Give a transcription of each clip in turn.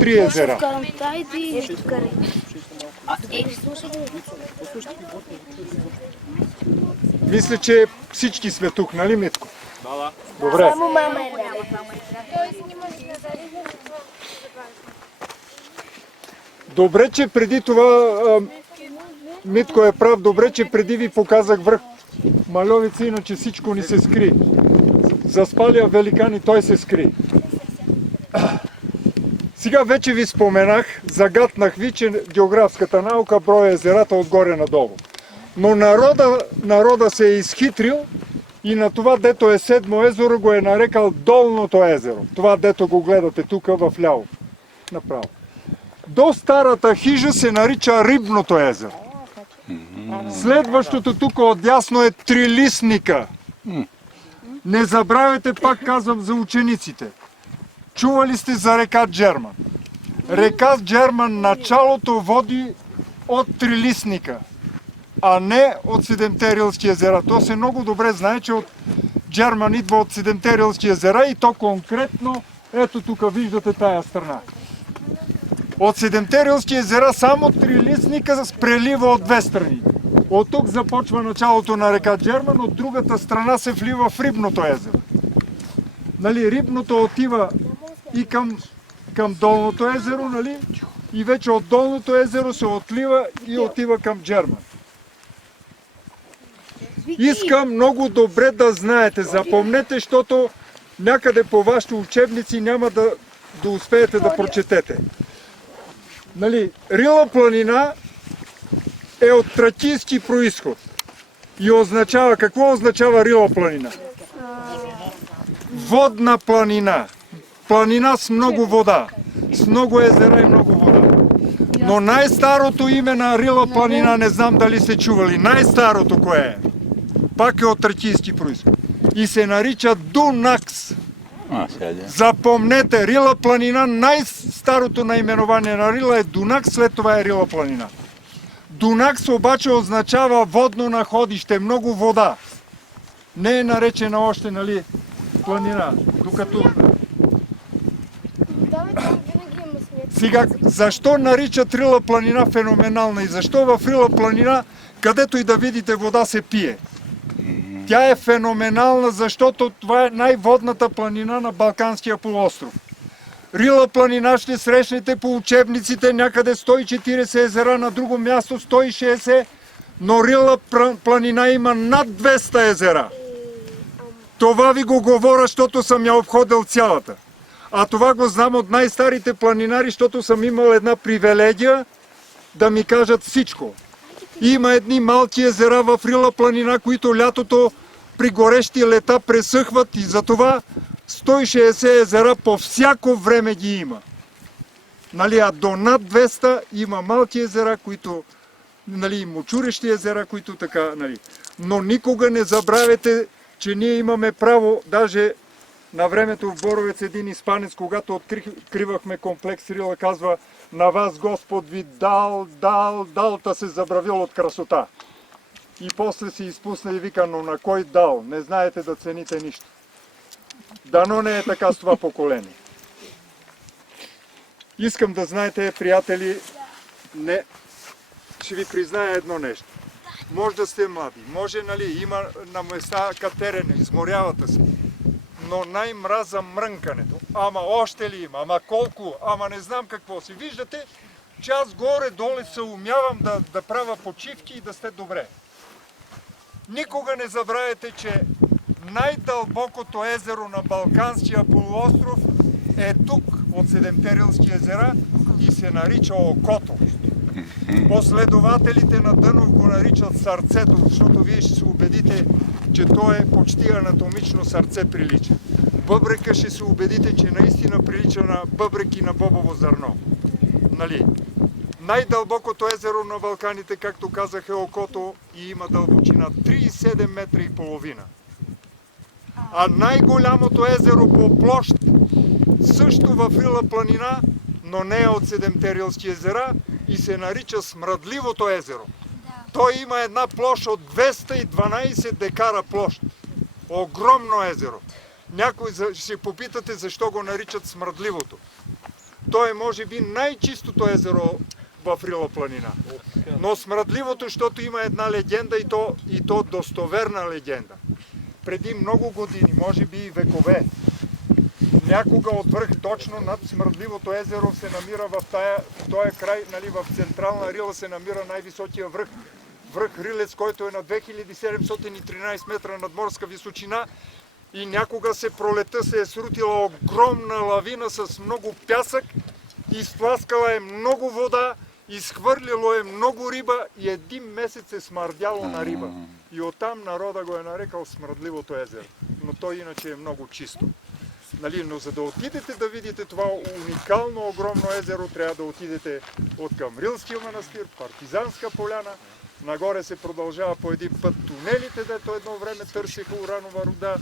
3 езера. Мисля, че всички сме тук, нали, Митко? Да. Добре. Само мама е. Добре, че преди това, Митко е прав, добре, че преди ви показах връх Мальовица, иначе всичко ни се скри. Заспалия великан и той се скри. Сега вече ви споменах, загатнах ви, че географската наука броя езерата отгоре надолу. Но народа се е изхитрил и на това, дето е седмо езеро, го е нарекал Долното езеро. Това, дето го гледате тук в ляво. Направо. До старата хижа се нарича Рибното езеро. Следващото тук отдясно е Трилистника. Не забравяйте, пак казвам за учениците. Чували сте за река Джерман? Река Джерман началото води от Трилистника, а не от Седемте Рилски езера. То се много добре знае, че от Джерман идва от Седемте Рилски езера и то конкретно, ето тук виждате тая страна. От Седемте Рилски езера само Трилистника прелива от две страни. От тук започва началото на река Джерман, от другата страна се влива в Рибното езеро. Нали, Рибното отива и към Долното езеро, нали? И вече от Долното езеро се отлива и отива към Джерман. Искам много добре да знаете, запомнете, защото някъде по вашите учебници няма да успеете да прочетете. Нали, Рила планина е от тракийски происход и означава, какво означава Рила планина? Водна планина. Планина с много вода, с много езера и много вода. Но най-старото име на Рила планина, не знам дали сте чували, най-старото кое е? Пак е от тракийски происход. И се нарича Дунакс. Запомнете, Рила планина, най-старото наименование на Рила е Дунакс, след това е Рила планина. Дунакс обаче означава водно находище, много вода. Не е наречена още, нали, планина. Докато... Сега, защо наричат Рила планина феноменална и защо в Рила планина, където и да видите вода, се пие? Тя е феноменална, защото това е най-водната планина на Балканския полуостров. Рила планина ще срещнете по учебниците някъде 140 езера, на друго място 160, но Рила планина има над 200 езера. Това ви го говоря, защото съм я обходил цялата. А това го знам от най-старите планинари, защото съм имал една привилегия да ми кажат всичко. Има едни малки езера в Рила планина, които лятото при горещи лета пресъхват и затова 160 езера по всяко време ги има. Нали, а до над 200 има малки езера, които, нали, мочурещи езера, които така, нали. Но никога не забравяйте, че ние имаме право, даже на времето в Боровец един испанец, когато откривахме комплекс Рила, казва: на вас Господ ви дал, та се забравил от красота. И после се изпусна и вика: но на кой дал? Не знаете да цените нищо. Дано не е така с това поколение. Искам да знаете, приятели, не, ще ви призная едно нещо. Може да сте млади, може, нали, има на места катерене, изморявата се. Но най-мраза мрънкането. Ама още ли има? Ама колко? Ама не знам какво си. Виждате, че аз горе-долу се умявам да правя почивки и да сте добре. Никога не забравяйте, че най-дълбокото езеро на Балканския полуостров е тук, от Седемте Рилски езера, и се нарича Окото. Последователите на Дънов го наричат Сърцето, защото вие ще се убедите, че то е почти анатомично сърце прилича. Бъбрека ще се убедите, че наистина прилича на бъбрек и на бобово зърно. Нали? Най-дълбокото езеро на Балканите, както казах, е Окото и има дълбочина 37 метра и половина. А най-голямото езеро по площ, също в Рила планина, но не е от Седемте Рилски езера, и се нарича Смръдливото езеро. Той има една площ от 212 декара площ. Огромно езеро. Някой ще попитате защо го наричат Смръдливото. То е може би най-чистото езеро в Рила планина. Но смръдливото, защото има една легенда и то достоверна легенда. Преди много години, може би и векове, някога отвърх точно над смръдливото езеро се намира в този край, нали, в централна Рила се намира най-високия връх. Връх Рилец, който е на 2713 метра надморска височина и някога пролета се е срутила огромна лавина с много пясък, изтласкала е много вода, изхвърлило е много риба и един месец е смърдяло на риба. И оттам народа го е нарекал смръдливото езеро. Но то иначе е много чисто. Нали, но за да отидете да видите това уникално огромно езеро, трябва да отидете от към Рилския манастир, Партизанска поляна. Нагоре се продължава по един път тунелите, дето едно време търсиха уранова руда.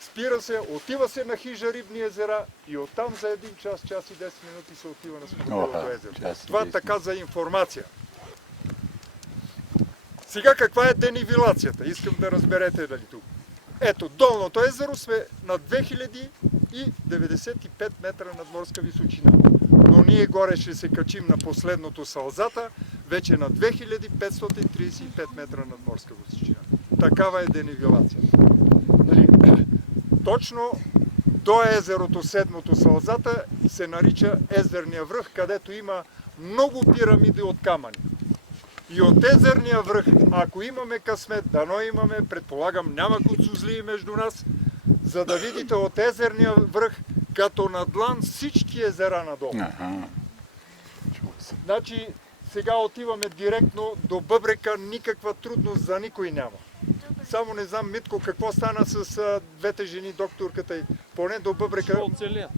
Спира се, отива се на хижа Рибни езера и оттам за 1 час, час и 10 минути се отива на Смръдливото езеро. Това така за информация. Сега каква е денивилацията? Искам да разберете дали тук. Ето, долното езеро сме на 2095 метра надморска височина. Но ние горе ще се качим на последното сълзата, вече на 2535 метра надморска височина. Такава е денивилацията. Нали? Точно до езерото седмото сълзата се нарича езерния връх, където има много пирамиди от камъни. И от езерния връх, ако имаме късмет, дано имаме, предполагам няма куцузлии между нас, за да видите от езерния връх, като на длан всички езера надолу. Значи сега отиваме директно до Бъбрека, никаква трудност за никой няма. Само не знам, Митко, какво стана с двете жени, докторката и поне до Бъбрека... Ще оцелят.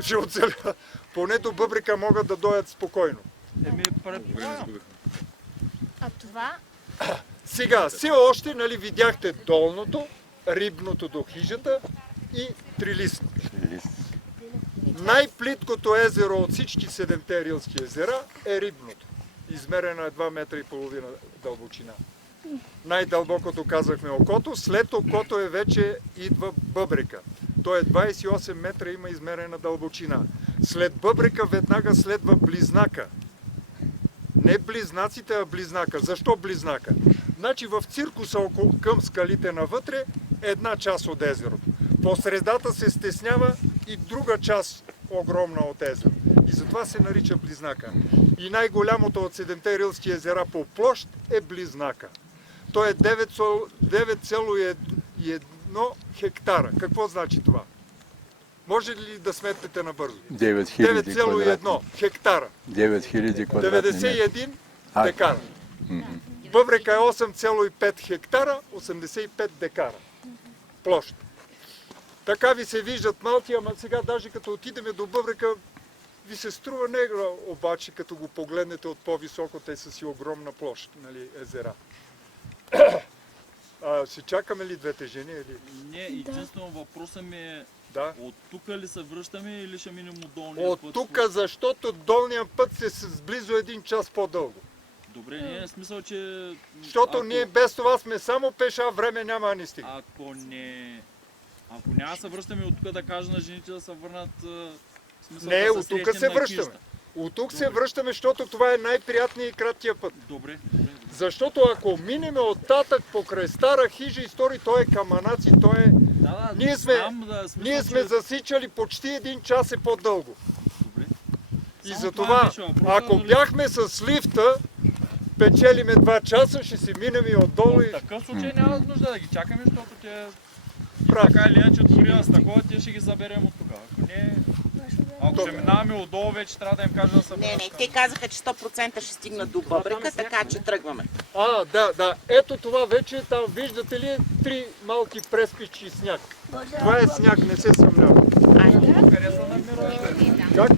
Ще оцелят. Поне до Бъбрека могат да дойдат спокойно. Предполагам. А това? Сега, все още, нали, видяхте долното, рибното до хижата и трилистно. Най-плиткото езеро от всички 7-те рилски езера е рибното. Измерено е 2,5 метра дълбочина. Най-дълбокото казахме окото, след окото е вече идва Бъбрека. То е 28 метра, има измерена дълбочина. След Бъбрека веднага следва Близнака. Не Близнаците, а Близнака. Защо Близнака? Значи в циркуса към скалите навътре една част от езерото. По средата се стеснява и друга част огромна от езеро. И затова се нарича Близнака. И най-голямото от 7-те рилски езера по площ е Близнака. То е 9,1 хектара. Какво значи това? Може ли да сметнете набързо? 9,1 хектара. 9000 квадратни метра. 91 декара. Бъбрека е 8,5 хектара, 85 декара. Площ. Така ви се виждат малки, ама сега даже като отидеме до Бъбрека, ви се струва негра, обаче като го погледнете от по-високо, те са си огромна площ, нали, езера. Ще чакаме ли двете жени? Или? Не, единствено въпросът ми е Да. от тук ли се връщаме или ще минем от долния От път? тук, защото долният път се с близо 1 час по-дълго. Добре, не е смисъл, че... Защото ние без това сме само пеша, време няма да ни стига. Ако няма да се връщаме от тук да кажа на жените да се върнат... Смисъл, Не, да от тук срещнем се на връщаме. хижата. От тук се връщаме, защото това е най-приятният и краткия път. Добре. Защото ако минеме оттатък покрай стара хижа и стори, той е каманаци, той е... Да, Ние сме, смисъл, ние сме че- засичали почти 1 час е по-дълго. Добре. И Само затова, беше въпросът, ако нали? бяхме с лифта, печелиме 2 часа, ще си минем и отдолу и... В такъв случай няма нужда да ги чакаме, защото те... Прав. Така или иначе, дори да стакова, те ще ги заберем от тук. Ако ще минаваме отдолу, вече трябва да им кажа да се Не, върнат. те казаха, че 100% ще стигнат до Бъбрека, така че тръгваме. Да. Ето това вече, там виждате ли 3 малки преспичи сняг. Това е сняг, не се съмнявам. Къде се намира? Как?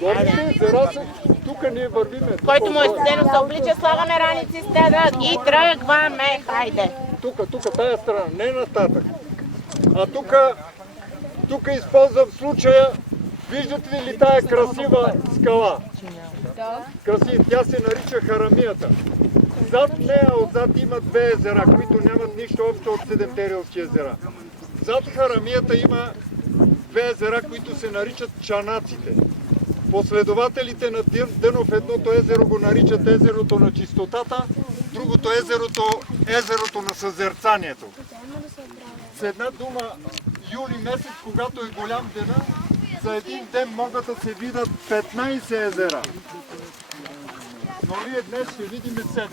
Горите езера са, тук ние вървиме. Който му е студено се облича, слагаме раниците и тръгваме. Хайде! Тук, тая страна, не нататък. А тук използвам случая, виждате ли тая красива скала? Красива, тя се нарича Харамията. Зад нея, отзад има 2 езера, които нямат нищо общо от 7-те рилски езера. Зад Харамията има две езера, които се наричат Чанаците. Последователите на Дънов едното езеро го наричат езерото на чистотата, другото езерото на съзерцанието. С една дума, юли месец, когато е голям дена, за един ден могат да се видят 15 езера. Но ние днес ще видим 7.